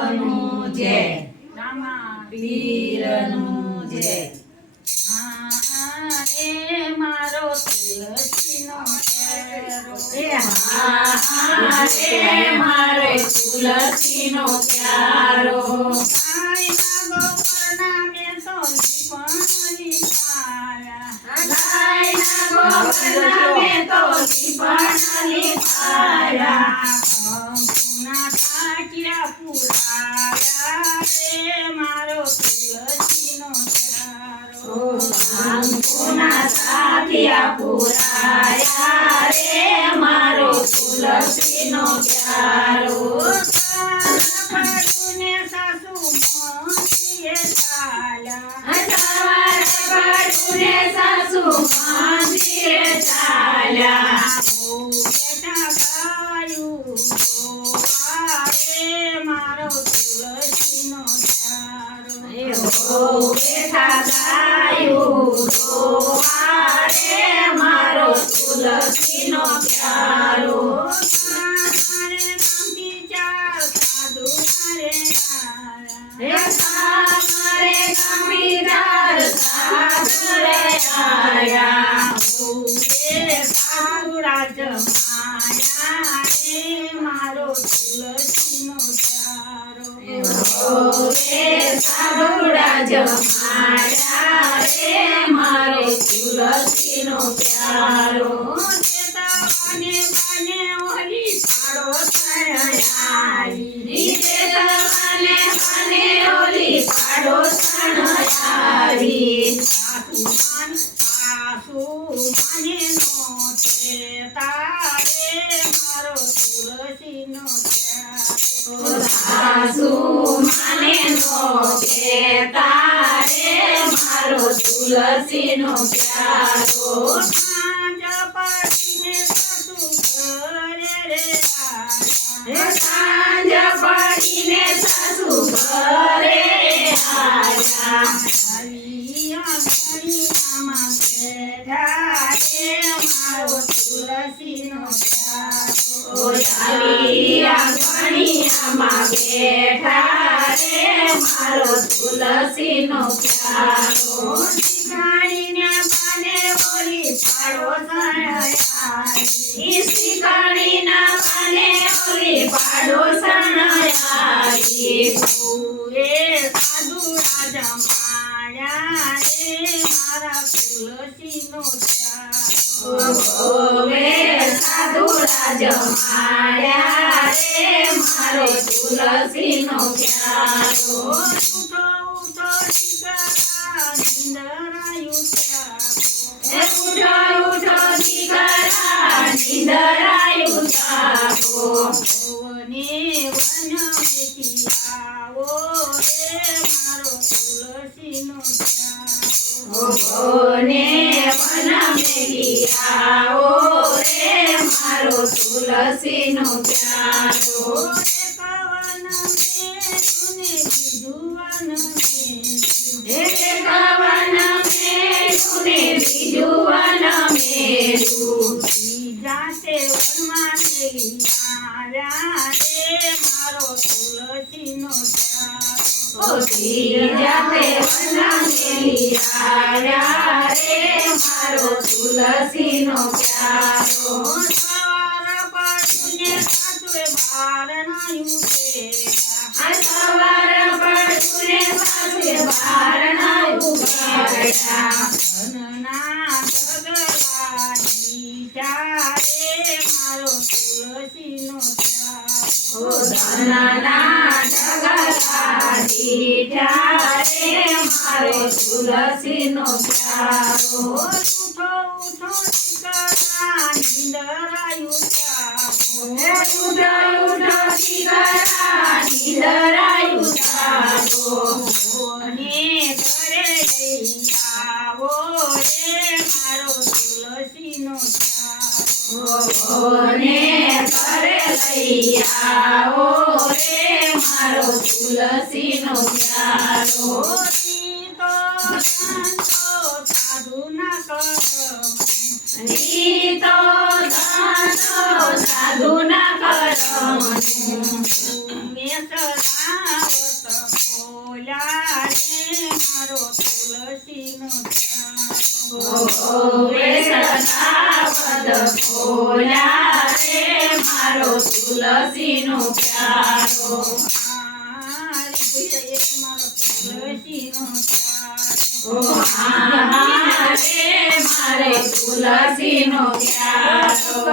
દેવનું જય પીરનું જય રે મારો તુલસીનો પ્યારો રે મારો તુલસીનો પ્યારો ગાય ના ગોબરના મેં તો દીપણી પાયા ગાયના ગોબરના મેં તો દીપણી પાયા કંકુના ટાંટિયા પુરાયા રે મારો તુલસીનો પ્યારો કંકુના ટાંટિયા પુરાયા રે મારો તુલસીનો પ્યારો પડુને સાસુ મંદિરે ચાલ્યા સવાર પડુને સાસુ મંદિરે ચાલ્યા બેઠા ગાયું જોવા રે મારો તુલસીનો પ્યારો બેઠા ગાયું જોવા રે મારો તુલસીનો પ્યારો મારે નામથી ચાર સાધુ મારે મારે ગમીદાર સાધુરે આયા સાધુ રાજ માયા રે મારો તુલસીનો પ્યારો રે સાધુડા જમાયા રે મારો તુલસીનો પ્યારો બાને બાને ઓલી પાડો થયાઈ તને મને ઓલી પાડોસણ આવી સાસુ માને નો છે તારે મારો તુલસીનો પ્યારો સાસુ મને નો કહેતા રે મારો તુલસીનો પ્યારો સાંજ પડીને સાસુ ઘરે રે આયા સાંજ પડીને સાસુ ઘરે આયા હરિયા હરિયામાં બેઠા રે મારો તુલસીનો પ્યારો ઓયાલિયા ગણિયામાં બેઠા રે મારો તુલસીનો પ્યારો શીખાણીને બાને ઓલી પાડો થયાઈ શીખણીના પાને ઓલી પાડોસણ આવી એ સાધુ રાજા માયા રે મારા તુલસીનો પ્યારો વે સાધુરા જમાયા રે મારો તુલસીનો પ્યારો ઉઠો ઉઠો દીકરા નિંદરાયું ત્યાગો ઉઠો ઉઠો દીકરા નિંદરાયું જાગો ભવને વન મેથી આવો રે મારો તુલસીનો પ્યારો ભોને વન મેલી આવો રે મારો તુલસીનો પ્યારો એક વન મેલું ને બીજું વન મેલું જાતે વનમાં મેલી આવ્યા રે મારો તુલસીનો પ્યારો જાતે વન મેલી આવ્યા રે મારો તુલસીનો પ્યારો સવાર પડુને સાસુએ બારણાયું સવાર પડુને સાસુએ બારણાયું ગયા ધનના ઢગલા દીઠા રે મારો તુલસીનો પ્યારો ધનના ઢગલા દીઠા રે મારો તુલસીનો પ્યારો ઉઠો ઉઠો દીકરા નિંદરાયું ત્યાગો ઉઠો ઉઠો દીકરા નિંદરાયું જાગો ભવને ઘરે લઈ આવો રે મારો તુલસીનો પ્યારો ભોને ઘરે લઈ આવો રે મારો તુલસીનો પ્યારો તો સાધુ ના કરમ તો દાનો સાધુના કરમનું મેં વેસરાવત ખોલ્યા રે મારો તુલસીનો પ્યારો વેસનાવદ ખોલ્યા રે મારો તુલસીનો પ્યારો મારો તુલસીનો પ્યારો રે મારે તુલસીનો પ્યારો